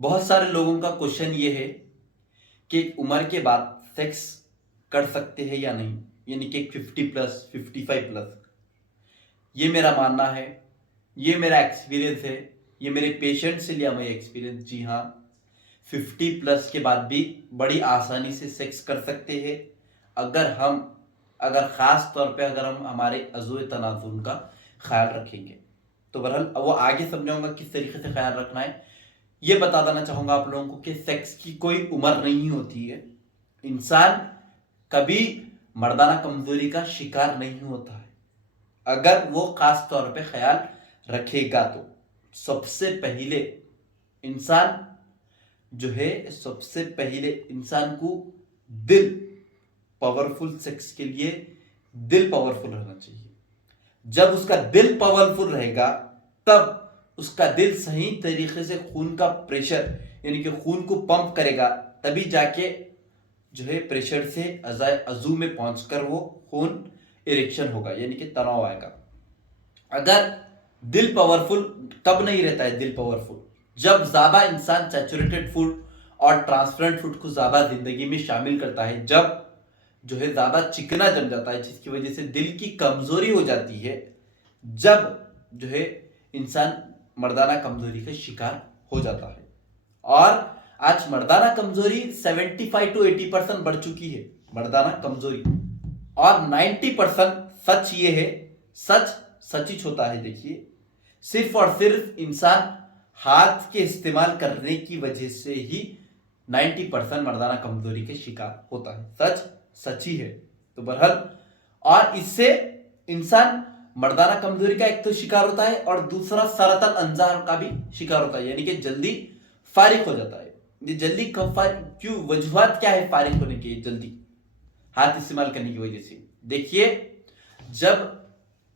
बहुत सारे लोगों का क्वेश्चन ये है कि उम्र के बाद सेक्स कर सकते हैं या नहीं, यानी कि 50 प्लस 55 प्लस। ये मेरा मानना है, ये मेरा एक्सपीरियंस है, ये मेरे पेशेंट से लिया मैं एक्सपीरियंस। जी हाँ, 50 प्लस के बाद भी बड़ी आसानी से सेक्स कर सकते हैं अगर ख़ास तौर पे अगर हम हमारे अज़ूए तनाज़ुन का ख्याल रखेंगे। तो बहरहाल वो आगे समझाऊंगा किस तरीके से ख्याल रखना है। ये बता देना चाहूंगा आप लोगों को कि सेक्स की कोई उम्र नहीं होती है। इंसान कभी मर्दाना कमजोरी का शिकार नहीं होता है अगर वो खास तौर पे ख्याल रखेगा। तो सबसे पहले इंसान सबसे पहले इंसान को दिल पावरफुल सेक्स के लिए दिल पावरफुल रहना चाहिए। जब उसका दिल पावरफुल रहेगा तब उसका दिल सही तरीके से खून का प्रेशर यानी कि खून को पंप करेगा, तभी जाके प्रेशर से अजू में पहुंचकर वो खून इरेक्शन होगा, यानी कि तनाव आएगा। अगर दिल पावरफुल तब नहीं रहता है, दिल पावरफुल जब ज्यादा इंसान सैचुरेटेड फूड और ट्रांसपेरेंट फूड को ज्यादा जिंदगी में शामिल करता है, जब ज्यादा चिकना जम जाता है जिसकी वजह से दिल की कमजोरी हो जाती है, जब इंसान मर्दाना कमजोरी का शिकार हो जाता है। और आज मर्दाना कमजोरी 75 to 80% बढ़ चुकी है, मर्दाना कमजोरी। और 90% सच ये है, सच सचिच होता है। देखिए, सिर्फ और सिर्फ इंसान हाथ के इस्तेमाल करने की वजह से ही 90% मर्दाना कमजोरी के शिकार होता है। सच सची है। तो बहरहाल, और इससे इंसान मर्दाना कमजोरी का एक तो शिकार होता है और दूसरा सरतल अंजार का भी शिकार होता है, यानी कि जल्दी फारिग हो जाता है। ये जल्दी कब फारिग, क्यों, वजूहत क्या है फारिग होने की जल्दी हाथ इस्तेमाल करने की वजह से? देखिए, जब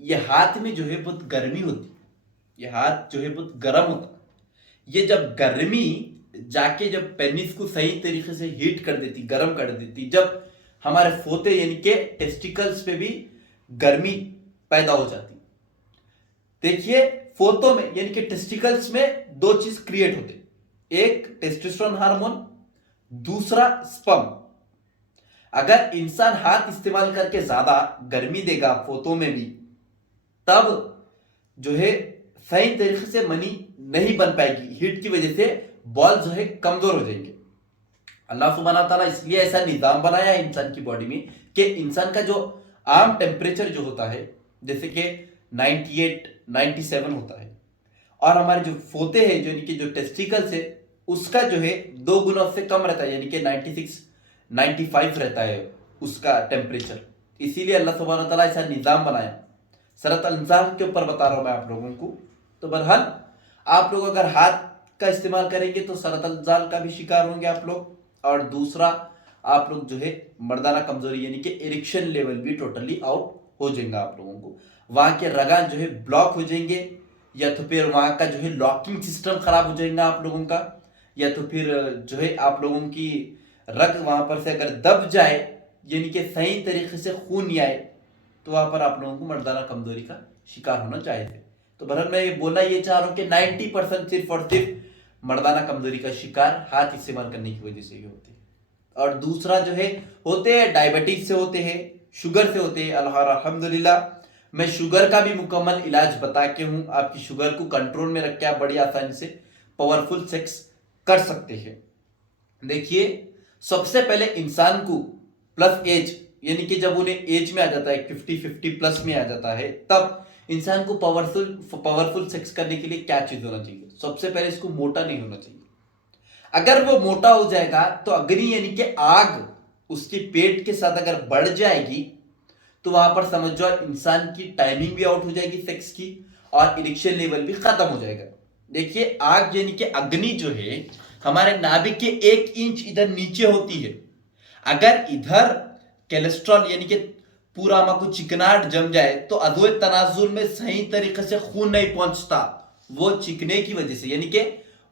ये हाथ में बहुत गर्मी होती है, ये हाथ बहुत गर्म होता है, ये जब गर्मी जाके जब पेनिस को सही तरीके से हीट कर देती, गर्म कर देती, जब हमारे फोते यानी कि टेस्टिकल्स पे भी गर्मी पैदा हो जाती। देखिए, फोतों में यानी कि टेस्टिकल्स में दो चीज क्रिएट होते, एक टेस्टोस्टेरोन हार्मोन, दूसरा स्पर्म। अगर इंसान हाथ इस्तेमाल करके ज्यादा गर्मी देगा फोतों में भी, तब सही तरीके से मनी नहीं बन पाएगी, हीट की वजह से बॉल कमजोर हो जाएंगे। अल्लाह सुब्हानहू तआला इसलिए ऐसा निजाम बनाया है इंसान की बॉडी में कि इंसान का आम टेम्परेचर होता है, जैसे कि 98 97 होता है, और हमारे फोते हैं यानी कि टेस्टिकल्स है, उसका 2 गुना से कम रहता है, यानी कि 96 95 रहता है उसका टेम्परेचर। इसीलिए अल्लाह सुब्हानहू तआला ऐसा निजाम बनाया। सरत अंजार के ऊपर बता रहा हूं मैं आप लोगों को। तो बहरहाल, आप लोग अगर हाथ का इस्तेमाल करेंगे तो सरत अंजार का भी शिकार होंगे आप लोग, और दूसरा आप लोग मर्दाना कमजोरी यानी कि इरेक्शन लेवल भी टोटली आउट हो जाएगा आप लोगों को। वहां के रगान ब्लॉक हो जाएंगे, या तो फिर वहां का लॉकिंग सिस्टम खराब हो जाएगा आप लोगों का, या तो फिर आप लोगों की रग वहां पर से अगर दब जाए, यानी कि सही तरीके से खून नहीं आए, तो वहां पर आप लोगों को मर्दाना कमजोरी का शिकार होना जायज है। तो बहरहाल, मैं ये बोलना ये चाह रहा हूं कि 90% सिर्फ और सिर्फ मर्दाना कमजोरी का शिकार हाथ इस्तेमाल करने की वजह से ही होते हैं। और दूसरा होते हैं डायबिटीज से, होते हैं शुगर से, होते हैं। अल्हम्दुलिल्लाह, मैं शुगर का भी मुकम्मल इलाज बता के हूं। आपकी शुगर को कंट्रोल में रख के आप बड़ी आसानी से पावरफुल सेक्स कर सकते हैं। देखिए, सबसे पहले इंसान को प्लस एज, यानी कि जब उन्हें एज में आ जाता है, 50 प्लस में आ जाता है, तब इंसान को पावरफुल सेक्स करने के लिए क्या चीज होना चाहिए? सबसे पहले इसको मोटा नहीं होना चाहिए। अगर वो मोटा हो जाएगा तो अग्नि यानी कि आग उसके पेट के साथ अगर बढ़ जाएगी, तो वहां पर समझ जाओ इंसान की टाइमिंग भी आउट हो जाएगी सेक्स की, और इरेक्शन लेवल भी खत्म हो जाएगा। देखिए, आग यानी कि अग्नि हमारे नाभिक के 1 इंच इधर नीचे होती है। अगर इधर कोलेस्ट्रॉल यानी कि पूरा हमको चिकनाहट जम जाए, तो अज़ूए तनाजुल में सही तरीके से खून नहीं पहुंचता, वो चिकने की वजह से, यानी कि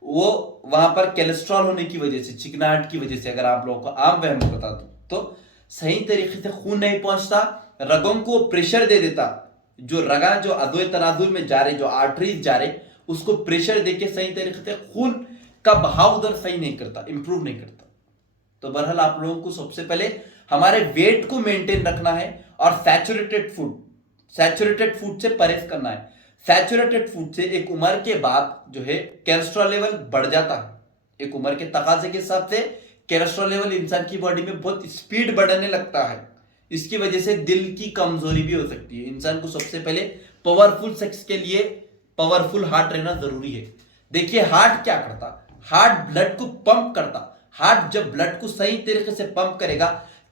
वो वहां पर कोलेस्ट्रॉल होने की वजह से, चिकनाहट की वजह से, अगर आप लोगों को आम वहम बता दूं तो सही तरीके से खून नहीं पहुंचता, रगों को प्रेशर दे देता, रगा अज़ूए तनाजुल में जा रहे, आर्टरीज जा रहे, उसको प्रेशर देके सही तरीके से खून का बहाव उधर सही नहीं करता, इंप्रूव नहीं करता। तो बहरहाल आप लोगों को सबसे पहले हमारे वेट को मेंटेन रखना है और सैचुरेटेड फूड से परहेज करना है। सैचुरेटेड फूड से एक उम्र के बाद जो है कोलेस्ट्रॉल लेवल बढ़ जाता है। एक उम्र के तकाजे के हिसाब से कोलेस्ट्रॉल लेवल इंसान की बॉडी में बहुत स्पीड बढ़ने लगता है। इसकी वजह से दिल की कमजोरी भी हो सकती है। इंसान को सबसे पहले पावरफुल सेक्स के लिए पावरफुल हार्ट रहना जरूरी है। देखिए हार्ट क्या करता, हार्ट ब्लड को पंप करता। हार्ट जब ब्लड को सही तरीके से पंप करेगा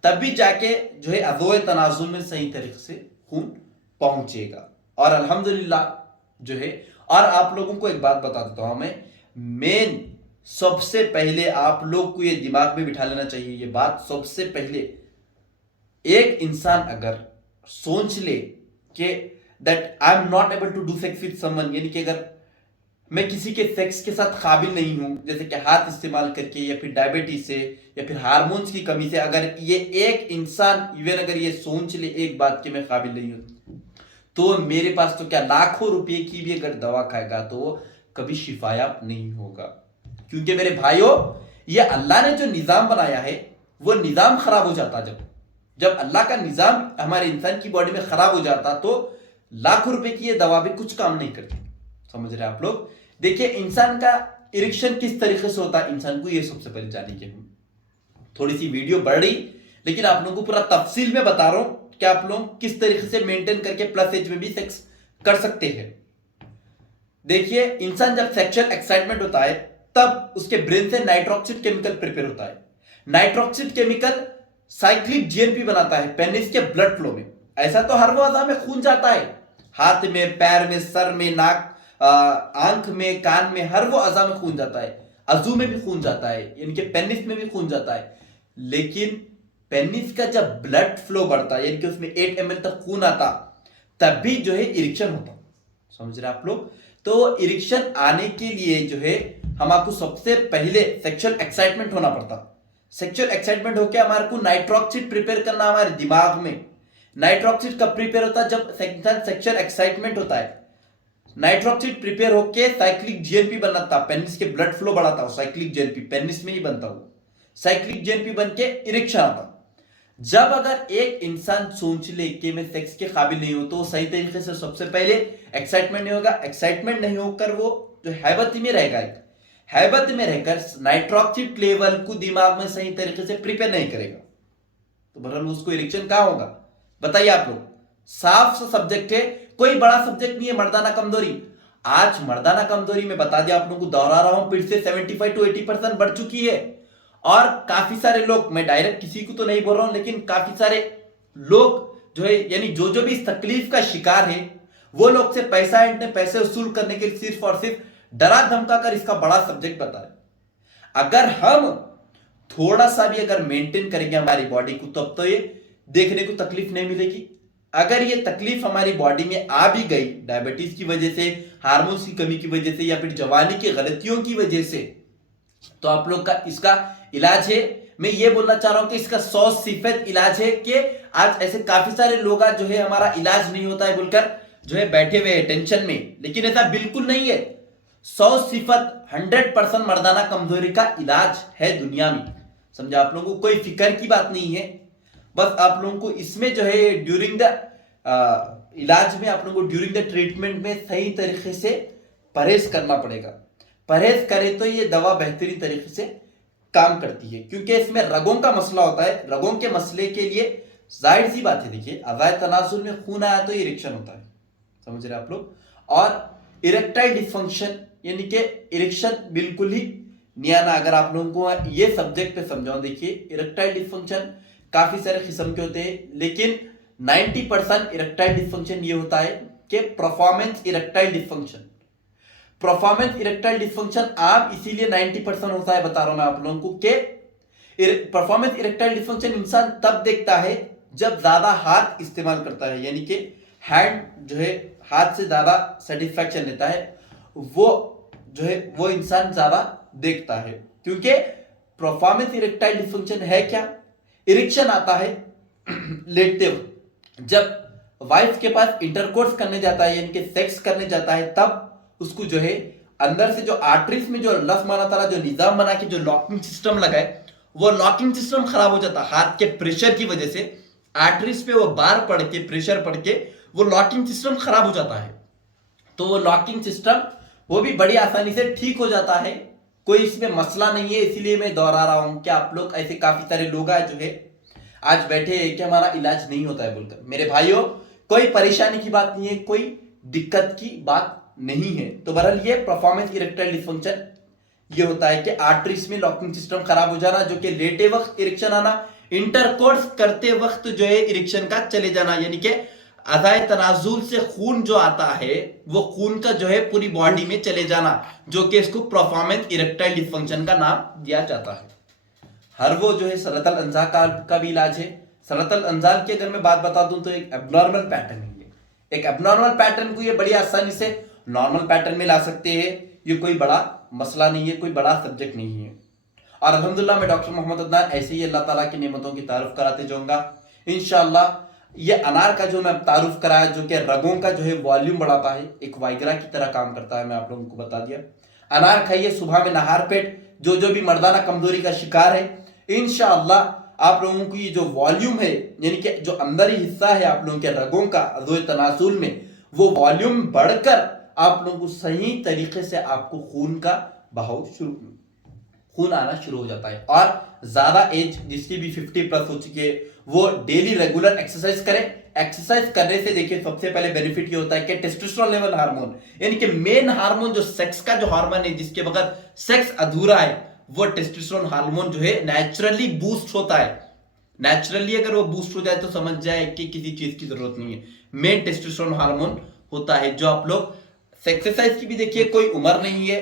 तभी जाके जो है अज़ोए तनाजुल में सही तरीके से खून पहुंचेगा। और अल्हम्दुलिल्लाह जो है, और आप लोगों को एक बात बता देता हूं मैं, मेन सबसे पहले आप लोग को ये दिमाग में बिठा लेना चाहिए ये बात। सबसे पहले एक इंसान अगर सोच ले कि that I am not able to do sex with someone, यानी कि अगर मैं किसी के सेक्स के साथ काबिल नहीं हूं, जैसे कि हाथ इस्तेमाल करके या फिर डायबिटीज से या फिर हार्मोन्स की कमी से, अगर ये एक इंसान इवन अगर ये सोच ले एक बात कि मैं काबिल नहीं हूं, तो मेरे पास तो क्या लाखों रुपए की भी अगर दवा खाएगा तो वो कभी शिफायाब नहीं होगा। क्योंकि मेरे भाइयों, ये अल्लाह ने जो निजाम बनाया है वो निजाम खराब हो जाता। जब अल्लाह का निजाम हमारे इंसान की बॉडी में खराब हो जाता तो लाखों रुपए की ये दवा भी कुछ काम नहीं करती। समझ रहे आप लोग? देखिए इंसान का इरेक्शन किस तरीके से होता है, इंसान को ये सबसे पहले जानेंगे हम। थोड़ी सी वीडियो बढ़ रही, लेकिन आप लोगों को पूरा तफसील में बता रहा हूं कि आप लोग किस तरीके से मेंटेन करके प्लस एज में भी सेक्स कर सकते हैं। देखिए इंसान जब सेक्सुअल एक्साइटमेंट होता है तब उसके ब्रेन से नाइट्रोक्सिड केमिकल प्रिपेयर होता है। नाइट्रोक्सिड केमिकल साइक्लिक जीएनपी बनाता है पेनिस के ब्लड फ्लो में। ऐसा तो हर वो अज़ा में खून जाता है, हाथ में, पैर में, सर में, नाक, आंख में, कान में, हर वो अज़ा में खून जाता है। अजू में भी खून जाता है, इनके पेनिस में भी खून जाता है। लेकिन पेनिस का जब ब्लड फ्लो बढ़ता है, यानी कि उसमें 8 ml तक खून आता, तब भी जो है इरिक्शन होता। समझ रहे आप लोग? तो इरिक्शन आने के लिए जो है हमको सबसे पहले सेक्सुअल एक्साइटमेंट होना पड़ता। सेक्सुअल एक्साइटमेंट होकर हमारे को नाइट्रोक्सिड प्रिपेयर करना हमारे दिमाग में। नाइट्रोक्सिड कब प्रिपेयर होता है? जब सेक्सुअल एक्साइटमेंट होता है। नाइट्रोक्सिड प्रिपेयर होके साइक्लिक जीएनपी बनाता, पेनिस के ब्लड फ्लो बढ़ाता। साइक्लिक जीएनपी पेनिस में ही बनता, वो साइक्लिक जीएनपी बन के इरेक्शन आता। जब अगर एक इंसान सोच ले कि मैं सेक्स के काबिल नहीं हूं, तो सही तरीके से सबसे पहले एक्साइटमेंट नहीं होगा। एक्साइटमेंट नहीं होकर वो जो हैबत में रहेगा, हैबत में रहकर नाइट्रोक्सिड लेवल को दिमाग में सही तरीके से प्रिपेयर नहीं करेगा, तो बहरहाल उसको इरेक्शन कहां होगा? बताइए आप लोग। साफ सा सब्जेक्ट है, कोई बड़ा सब्जेक्ट नहीं है मर्दाना कमजोरी। आज मर्दाना कमजोरी में बता दिया आप लोगों को, दोहरा रहा हूं फिर से, 75 to 80% बढ़ चुकी है। और काफी सारे लोग, मैं डायरेक्ट किसी को तो नहीं बोल रहा हूं, लेकिन काफी सारे लोग जो है, यानी जो भी इस तकलीफ का शिकार है, वो लोग से पैसे वसूल करने के लिए सिर्फ और सिर्फ डरा धमका कर इसका बड़ा सब्जेक्ट बता रहे। अगर हम थोड़ा सा भी अगर मेंटेन करेंगे हमारी बॉडी को, तब तो ये देखने को तकलीफ नहीं मिलेगी। अगर ये तकलीफ हमारी बॉडी में आ भी गई, डायबिटीज की वजह से, हार्मोन्स की कमी की वजह से, या फिर जवानी की गलतियों की वजह से, तो आप लोग का इसका इलाज है। मैं ये बोलना चाह रहा हूं कि इसका 100% इलाज है। कि आज ऐसे काफी सारे लोग जो है हमारा इलाज नहीं होता है बोलकर जो है बैठे हुए हैं टेंशन में, लेकिन ऐसा बिल्कुल नहीं है। 100% मर्दाना कमजोरी का इलाज है दुनिया में। समझा आप लोगों को? कोई फिक्र की बात नहीं है। बस आप लोगों को इसमें जो है ड्यूरिंग द इलाज में, आप लोगों को ड्यूरिंग द ट्रीटमेंट में सही तरीके से परहेज करना पड़ेगा। परहेज करें तो ये दवा बेहतरीन तरीके से काम करती है, क्योंकि इसमें रगों का मसला होता है। रगों के मसले के लिए जाहिर सी बात है, देखिए अज़ाए तनासुल में खून आया तो इरेक्शन होता है। समझ रहे आप लोग? और इरेक्टाइल डिसफंक्शन, यानी कि इरेक्शन बिल्कुल ही नहीं आना। अगर आप लोगों को ये सब्जेक्ट पे समझाऊं, देखिए इरेक्टाइल डिसफंक्शन काफी सारे किस्म के होते हैं, लेकिन 90% इरेक्टाइल डिसफंक्शन ये होता है कि performance erectile dysfunction. Performance erectile dysfunction आप इसीलिए 90% होता है, बता रहा हूं मैं आप लोगों को, कि परफॉर्मेंस इरेक्टाइल डिसफंक्शन इंसान तब देखता है जब ज्यादा हाथ इस्तेमाल करता है, यानी कि हैंड जो है हाथ से ज्यादा सेटिस्फैक्शन लेता है, वो जो है वो इंसान ज्यादा देखता है। क्योंकि परफॉर्मेंस इरेक्टाइल डिसफंक्शन है क्या? इरेक्शन आता है लेटते वक्त, जब वाइफ के पास इंटरकोर्स करने जाता है, यानी कि सेक्स करने जाता है, तब उसको जो है अंदर से जो आर्टरीज में जो अल्लाह सुब्हानहू व तआला जो निजाम बना के जो लॉकिंग सिस्टम लगाए, वो लॉकिंग सिस्टम खराब हो जाता है हाथ के प्रेशर की वजह से। आर्टरीज पे वो बार पड़ के, प्रेशर पड़ के वो लॉकिंग सिस्टम खराब हो जाता है। तो वो लॉकिंग सिस्टम वो भी बड़ी आसानी से ठीक हो जाता है, कोई इसमें मसला नहीं है। इसीलिए मैं दोहरा रहा हूं कि आप लोग ऐसे काफी सारे लोग हैं जो है आज बैठे हैं कि हमारा इलाज नहीं होता है बोलकर। मेरे भाइयों, कोई परेशानी की बात नहीं है, कोई दिक्कत की बात नहीं है। तो बहरहाल ये परफॉर्मेंस इरेक्टाइल डिसफंक्शन ये होता है कि आर्टरीज में लॉकिंग सिस्टम खराब हो जाना, जो कि लेटे वक्त इरेक्शन आना, इंटरकोर्स करते वक्त जो है इरेक्शन का चले जाना, यानी कि अदाए तनाजुल से खून जो आता है वो खून का जो है पूरी बॉडी में चले जाना, जो कि इसको परफॉर्मेंस इरेक्टाइल डिसफंक्शन का नाम दिया जाता है। हर वो जो है सरतल अंजा का भी इलाज है। सरतल अंजाल की अगर मैं बात बता दूं तो एक एबनॉर्मल पैटर्न है। एक एबनॉर्मल पैटर्न को ये बड़ी आसानी से नॉर्मल पैटर्न में ला सकते हैं। ये कोई बड़ा मसला नहीं है, कोई बड़ा सब्जेक्ट नहीं है। और अल्हम्दुलिल्लाह मैं डॉक्टर मोहम्मद अदनान ऐसे ही अल्लाह ताला की नेमतों की तारुफ कराते जाऊंगा इंशाअल्लाह। ये अनार का जो मैं तारुफ कराया, जो कि रगों का जो है वॉल्यूम बढ़ाता है, एक वाइग्रा की तरह काम करता है, मैं आप लोगों को बता दिया। अनार खाइए सुबह में नहार पेट, जो भी मर्दाना कमजोरी का शिकार है, इंशाअल्लाह आप लोगों की जो वॉल्यूम है, यानी कि जो अंदर ही हिस्सा है आप लोगों के रगों का अज़ोए तनासुल में, वो वॉल्यूम बढ़कर आप लोगों को सही तरीके से आपको खून का बहाव खून आना शुरू हो जाता है। और ज्यादा एज जिसकी भी 50 प्लस हो चुकी है वो डेली रेगुलर एक्सरसाइज करें। एक्सरसाइज करने से देखिए सबसे पहले बेनिफिट ये होता है कि टेस्टोस्टेरोन लेवल हार्मोन, यानी कि मेन हार्मोन जो सेक्स का जो हार्मोन है, जिसके बगैर सेक्स अधूरा है, वो टेस्टोस्टेरोन हार्मोन जो है नेचुरली बूस्ट होता है। नेचुरली अगर वो बूस्ट हो जाए तो समझ जाए कि किसी चीज की जरूरत नहीं है। मेन टेस्टोस्टेरोन हार्मोन होता है, जो आप लोग एक्सरसाइज की भी देखिए कोई उम्र नहीं है।